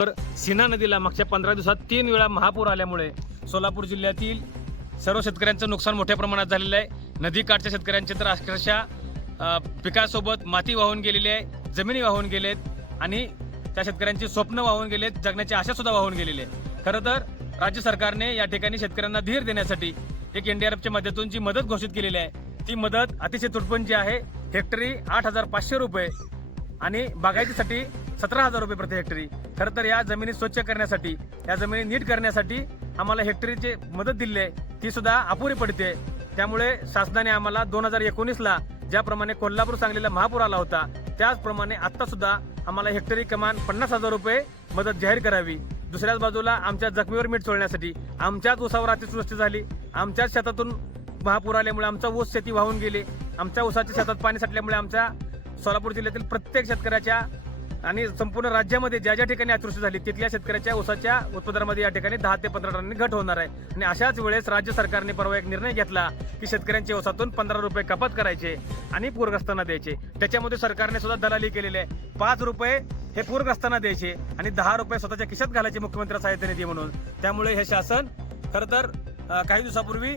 तर सीना नदीला मागच्या 15 दिवसात 3 वेळा महापूर आल्यामुळे सोलापूर जिल्ह्यातील सर्व शेतकऱ्यांचं नुकसान मोठ्या प्रमाणात झालेलं आहे। नदीकाठच्या शेतकऱ्यांचे तर अक्षरशः पिकासोबत माती वाहून गेलेली आहे, जमिनी वाहून गेलेत आणि त्या शेतकऱ्यांची स्वप्न वाहून गेलेत, जगण्याची आशा सुद्धा वाहून गेलेली आहे। खरं तर राज्य सरकारने या ठिकाणी शेतकऱ्यांना धीर देण्यासाठी एक NDRFच्या माध्यमातून जी मदत घोषित केलेली आहे, ती मदत अतिशय तुटपुंजी आहे। हेक्टरी 8,500 रुपये आणि बागायतीसाठी 17,000 रुपये प्रति हेक्टरी। खरं तर या जमिनी स्वच्छ करण्यासाठी, या जमिनी नीट करण्यासाठी आम्हाला हेक्टरीची मदत दिली आहे, ती सुद्धा अपुरी पडते। त्यामुळे शासनाने आम्हाला 2019ला ज्याप्रमाणे कोल्हापूर सांगलीला महापूर आला होता, त्याचप्रमाणे आता सुद्धा आम्हाला हेक्टरी किमान 50,000 रुपये मदत जाहीर करावी। दुसऱ्याच बाजूला आमच्या जखमीवर मीठ चोळण्यासाठी आमच्याच ऊसावर अतिवृष्टी झाली, आमच्याच शेतातून महापूर आल्यामुळे आमचा ऊस शेती वाहून गेली, आमच्या ऊसाच्या शेतात पाणी साठल्यामुळे आमच्या सोलापूर जिल्ह्यातील प्रत्येक शेतकऱ्याच्या आणि संपूर्ण राज्यामध्ये ज्या ज्या ठिकाणी अतिवृष्टी झाली तिथल्या शेतकऱ्याच्या ऊसाच्या उत्पादनामध्ये या ठिकाणी 10 ते 15 टनांनी घट होणार आहे। आणि अशाच वेळेस राज्य सरकारने परवा एक निर्णय घेतला की शेतकऱ्यांच्या ऊसातून 15 रुपये कपात करायचे आणि पूरग्रस्तांना द्यायचे। त्याच्यामध्ये सरकारने सुद्धा दलाली केलेली आहे। 5 रुपये हे पूरग्रस्तांना द्यायचे आणि 10 रुपये स्वतःच्या खिशात घालायचे मुख्यमंत्री सहाय्यता निधी म्हणून। त्यामुळे हे शासन खरं तर काही दिवसापूर्वी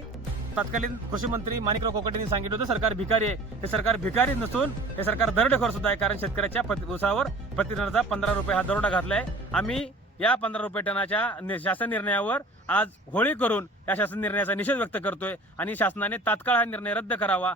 तत्कालीन कृषी मंत्री माणिकराव कोकाटेंनी सांगितलं होतं सरकार भिकारी आहे। हे सरकार भिकारी नसून हे सरकार दरोडेखोर सुद्धा आहे, कारण शेतकऱ्याच्या ऊसावर प्रतिटनाचा 15 रुपये हा दरोडा घातलाय। आम्ही या 15 रुपये टनाच्या शासन निर्णयावर आज होळी करून या शासन निर्णयाचा निषेध व्यक्त करतोय आणि शासनाने तात्काळ हा निर्णय रद्द करावा।